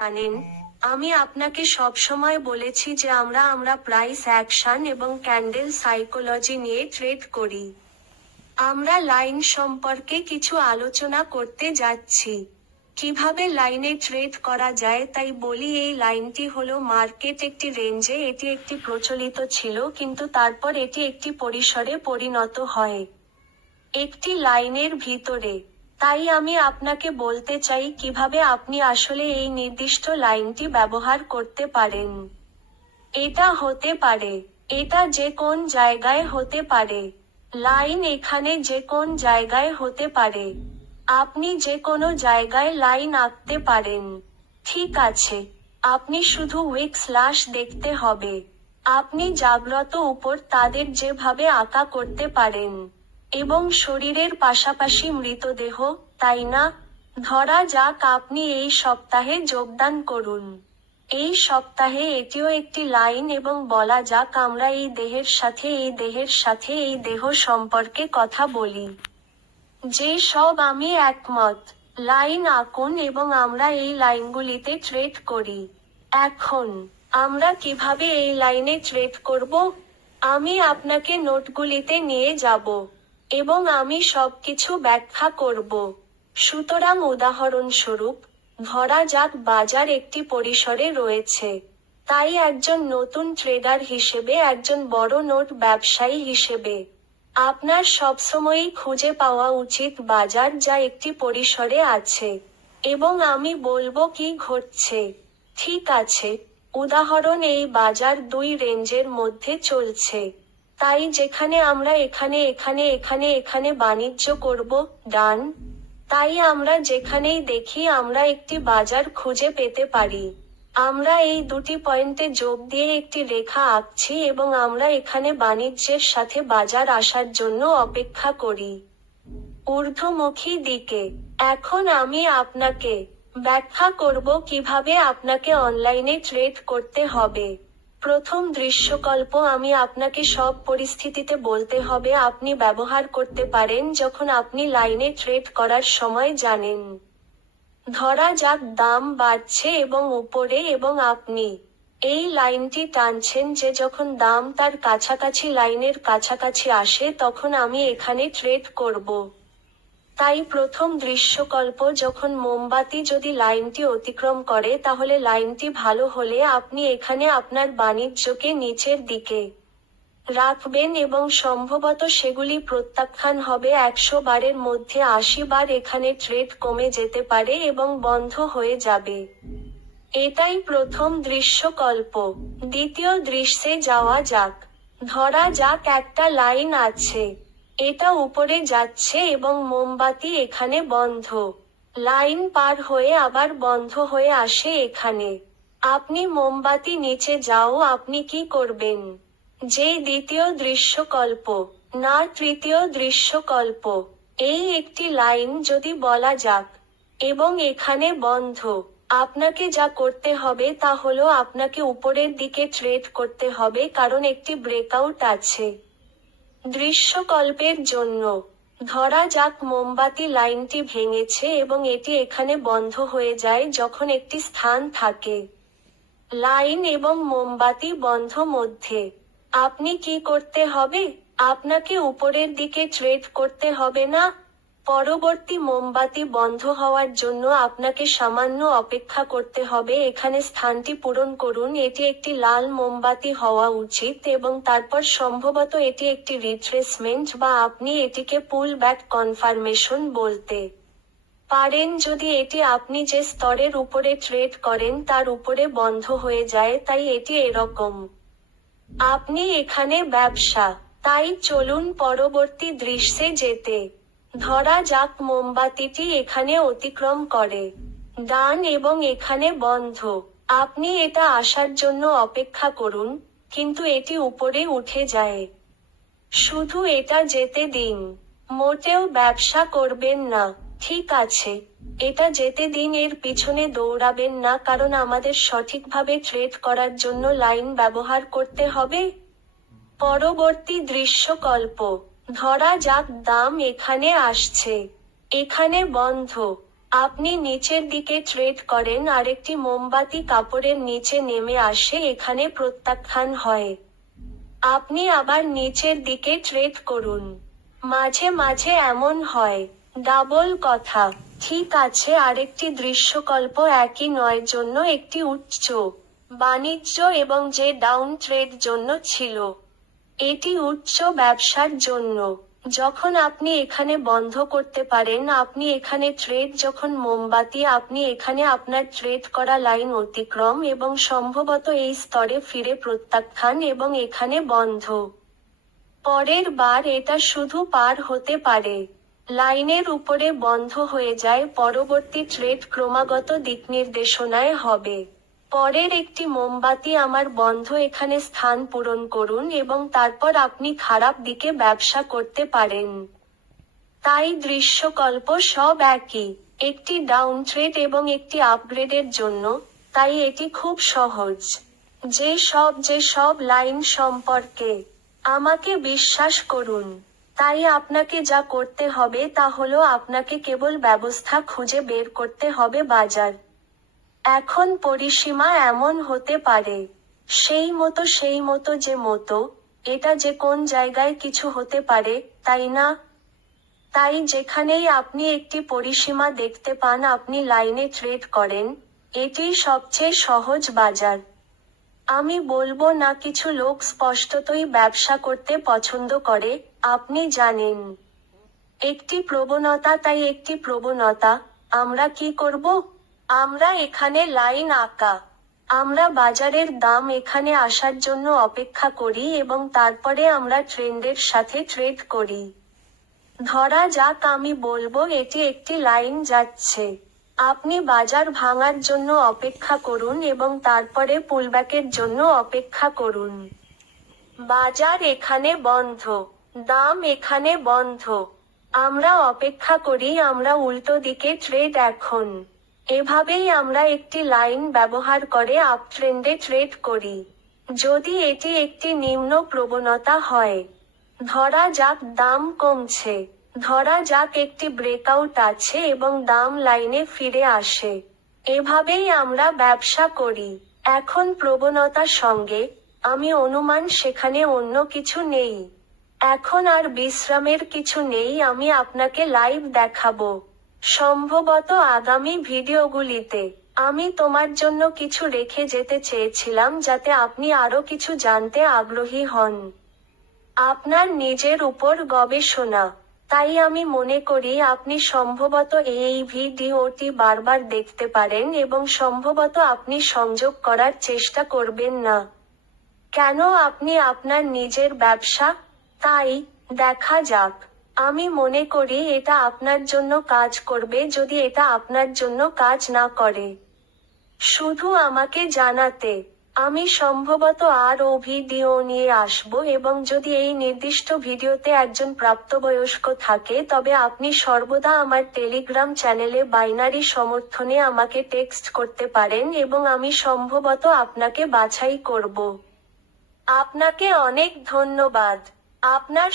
জানেন, আমি আপনাকে সবসময় বলেছি যে আমরা প্রাইস অ্যাকশন এবং ক্যান্ডেল সাইকোলজি নিয়ে ট্রেড করি। আমরা লাইন সম্পর্কে কিছু আলোচনা করতে যাচ্ছি। কিভাবে লাইনে ট্রেড করা যায় তাই বলি। এই লাইনটি হলো মার্কেট একটি রেঞ্জে এটি একটি প্রচলিত ছিল, কিন্তু তারপর এটি একটি পরিসরে পরিণত হয় একটি লাইনের ভিতরে। তাই আমি আপনাকে বলতে চাই কিভাবে আপনি আসলে এই নির্দিষ্ট লাইনটি ব্যবহার করতে পারেন। এটা হতে পারে, এটা যে কোন জায়গায় হতে পারে। লাইন এখানে যে কোন জায়গায় হতে পারে। আপনি যে কোনো জায়গায় লাইন আঁকতে পারেন। ঠিক আছে, আপনি শুধু উইক স্ল্যাশ দেখতে হবে। আপনি জাগ্রত উপর তাদের যেভাবে আঁকা করতে পারেন। এবং শরীরের পাশাপাশি মৃতদেহ, তাই না? ধরা যাক আপনি এই সপ্তাহে যোগদান করুন। এই সপ্তাহে এটিও একটি লাইন এবং বলা যাক আমরা এই দেহের সাথে এই দেহ সম্পর্কে কথা বলি। যে সব আমি একমত। লাইন আঁকুন এবং আমরা এই লাইনগুলিতে ট্রেড করি। এখন আমরা কিভাবে এই লাইনে ট্রেড করব? আমি আপনাকে নোটগুলিতে নিয়ে যাব এবং আমি সবকিছু ব্যাখ্যা করব। সুতরাং উদাহরণস্বরূপ, ধরা যাক বাজার একটি পরিসরে রয়েছে। তাই একজন নতুন ট্রেডার হিসেবে, একজন বড় নোট ব্যবসায়ী হিসেবে, আপনার সবসময়ই খুঁজে পাওয়া উচিত বাজার যা একটি পরিসরে আছে। এবং আমি বলবো কি ঘটছে। ঠিক আছে, উদাহরণ এই বাজার দুই রেঞ্জের মধ্যে চলছে। তাই যেখানে আমরা এখানে বাণিজ্য করব, ডান। তাই আমরা যেখানেই দেখি আমরা একটি বাজার খুঁজে পেতে পারি। আমরা এই দুটি পয়েন্টে যোগ দিয়ে একটি রেখা আঁকছি এবং আমরা এখানে বাণিজ্যের সাথে বাজার আসার জন্য অপেক্ষা করি ঊর্ধ্বমুখী দিকে। এখন আমি আপনাকে ব্যাখ্যা করব কিভাবে আপনাকে অনলাইনে ট্রেড করতে হবে। প্রথম দৃশ্যকল্প আমি আপনাকে সব পরিস্থিতিতে বলতে হবে আপনি ব্যবহার করতে পারেন যখন আপনি লাইনে ট্রেড করার সময় জানেন। ধরা যাক দাম বাড়ছে এবং উপরে এবং আপনি এই লাইনটি টানছেন যে যখন দাম তার কাছাকাছি লাইনের কাছাকাছি আসে তখন আমি এখানে ট্রেড করব। তাই প্রথম দৃশ্যকল্প, যখন মোমবাতি যদি লাইনটি অতিক্রম করে তাহলে লাইনটি ভালো হলে আপনি এখানে আপনার বাণিজ্যকে নিচের দিকে রাখবেন এবং সম্ভবত সেগুলি প্রত্যাখ্যান হবে 100 বারের মধ্যে 80 বার এখানে ট্রেড কমে যেতে পারে এবং বন্ধ হয়ে যাবে। এটাই প্রথম দৃশ্যকল্প। দ্বিতীয় দৃশ্যে যাওয়া যাক। ধরা যাক একটা লাইন আছে। এটা উপরে যাচ্ছে এবং মোমবাতি এখানে বন্ধ। লাইন পার হয়ে আবার বন্ধ হয়ে আসে এখানে। আপনি মোমবাতি নিচে যাও, আপনি কি করবেন? যে দ্বিতীয় দৃশ্যকল্প, না তৃতীয় দৃশ্যকল্প। এই একটি লাইন যদি বলা যাক এবং এখানে বন্ধ। আপনাকে যা করতে হবে তা হলো আপনাকে উপরের দিকে ট্রেড করতে হবে কারণ একটি ব্রেকআউট আছে। দৃশ্যকল্পের জন্য ধরা যাক মোমবাতি লাইনটি ভেঙেছে এবং এটি এখানে বন্ধ হয়ে যায় যখন একটি স্থান থাকে। লাইন এবং মোমবাতি বন্ধ মধ্যে আপনি কি করতে হবে? আপনাকে উপরের দিকে ট্রেড করতে হবে না। পরবর্তী মোমবাতি বন্ধ হওয়ার জন্য আপনাকে সামান্য অপেক্ষা করতে হবে। এখানে স্থানটি পূরণ করুন। এটি একটি লাল মোমবাতি হওয়া উচিত এবং তারপর সম্ভবত এটি একটি রিট্রেসমেন্ট বা আপনি এটিকে পুল ব্যাক কনফার্মেশন বলতে পারেন যদি এটি আপনি যে স্তরের উপরে ট্রেড করেন তার উপরে বন্ধ হয়ে যায়। তাই এটি এরকম। আপনি এখানে ব্যবসা। তাই চলুন পরবর্তী দৃশ্যে যেতে। ধরা যাক মোমবাতিটি এখানে অতিক্রম করে ডান এবং এখানে বন্ধ। আপনি এটা আসার জন্য অপেক্ষা করুন, কিন্তু এটি উপরে উঠে যায়। শুধু এটা যেতে দিন। মোটেও ব্যবসা করবেন না। ঠিক আছে, এটা যেতে দিন। এর পিছনে দৌড়াবেন না কারণ আমাদের সঠিকভাবে ট্রেড করার জন্য লাইন ব্যবহার করতে হবে। পরবর্তী দৃশ্যকল্প, ধরা যাক দাম এখানে আসছে, এখানে বন্ধ। আপনি নিচের দিকে থ্রেড করেন, আরেকটি মোমবাতি কাপড়ের নিচে নেমে আসে, এখানে প্রত্যাখ্যান হয়। আপনি আবার নিচের দিকে থ্রেড করুন। মাঝে মাঝে এমন হয়। ডাবল কথা। ঠিক আছে, আরেকটি দৃশ্যকল্প একই নয় জন্য একটি উচ্চ বাণিজ্য এবং যে ডাউন ট্রেড জন্য ছিল। এটি উচ্চ ব্যবসার জন্য। যখন আপনি এখানে বন্ধ করতে পারেন, আপনি এখানে ট্রেড যখন মোমবাতি, আপনি এখানে আপনার ট্রেড করা লাইন অতিক্রম এবং সম্ভবত এই স্তরে ফিরে প্রত্যাখ্যান এবং এখানে বন্ধ। পরের বার এটা শুধু পার হতে পারে। লাইনের উপরে বন্ধ হয়ে যায়, পরবর্তী ট্রেড ক্রমাগত দিকনির্দেশনায় হবে। পরের একটি মোমবাতি আমার বন্ধ এখানে স্থান পূরণ করুন এবং তারপর আপনি খারাপ দিকে ব্যবসা করতে পারেন। তাই দৃশ্যকল্প সব একই, একটি ডাউন ট্রেড এবং একটি আপগ্রেডের জন্য। তাই এটি খুব সহজ। যে সব লাইন সম্পর্কে আমাকে বিশ্বাস করুন। তাই আপনাকে যা করতে হবে তা হলো আপনাকে কেবল ব্যবস্থা খুঁজে বের করতে হবে। বাজার এখন পরিসীমা এমন হতে পারে। সেই মতো যে মতো, এটা যে কোন জায়গায় কিছু হতে পারে, তাই না? তাই যেখানেই আপনি একটি পরিসীমা দেখতে পান, আপনি লাইনে ট্রেড করেন। এটিই সবচেয়ে সহজ বাজার। আমি বলবো না, কিছু লোক স্পষ্টতই ব্যবসা করতে পছন্দ করে, আপনি জানেন। একটি প্রবণতা, তাই একটি প্রবণতা। আমরা কি করব? আমরা এখানে লাইন আঁকা। আমরা বাজারের দাম এখানে আসার জন্য অপেক্ষা করি এবং তারপরে আমরা ট্রেন্ডের সাথে ট্রেড করি। ধরা যাক আমি বলবো এটি একটি লাইন যাচ্ছে। আপনি বাজার ভাঙার জন্য অপেক্ষা করুন এবং তারপরে পুলব্যাকের জন্য অপেক্ষা করুন। বাজার এখানে বন্ধ, দাম এখানে বন্ধ। আমরা অপেক্ষা করি, আমরা উল্টো দিকে ট্রেড এখন। এভাবেই আমরা একটি লাইন ব্যবহার করে আপট্রেন্ডে ট্রেড করি। যদি এটি একটি নিম্ন প্রবণতা হয়, ধরা যাক দাম কমছে, ধরা যাক একটি ব্রেকআউট আছে এবং দাম লাইনে ফিরে আসে। এভাবেই আমরা ব্যবসা করি। এখন প্রবণতার সঙ্গে, আমি অনুমান সেখানে অন্য কিছু নেই। এখন আর বিশ্রামের কিছু নেই, আমি আপনাকে লাইভ দেখাবো। সম্ভবত আগামী ভিডিওগুলিতে। আমি তোমার জন্য কিছু রেখে যেতে চেয়েছিলাম যাতে আপনি আরো কিছু জানতে আগ্রহী হন। আপনার নিজের উপর গবেষণা। তাই আমি মনে করি আপনি সম্ভবত এই ভিডিওটি বারবার দেখতে পারেন এবং সম্ভবত আপনি সংযোগ করার চেষ্টা করবেন না। কেন আপনি আপনার নিজের ব্যবসা? তাই দেখা যাক। আমি মনে করি এটা আপনার জন্য কাজ করবে। যদি এটা আপনার জন্য কাজ না করে, শুধু আমাকে জানাতে। আমি সম্ভবত আরও ভিডিও নিয়ে আসব এবং যদি এই নির্দিষ্ট ভিডিওতে একজন প্রাপ্তবয়স্ক থাকে তবে আপনি সর্বদা আমার টেলিগ্রাম চ্যানেলে বাইনারি সমর্থনে আমাকে টেক্সট করতে পারেন এবং আমি সম্ভবত আপনাকে বাছাই করব। আপনাকে অনেক ধন্যবাদ। আপনার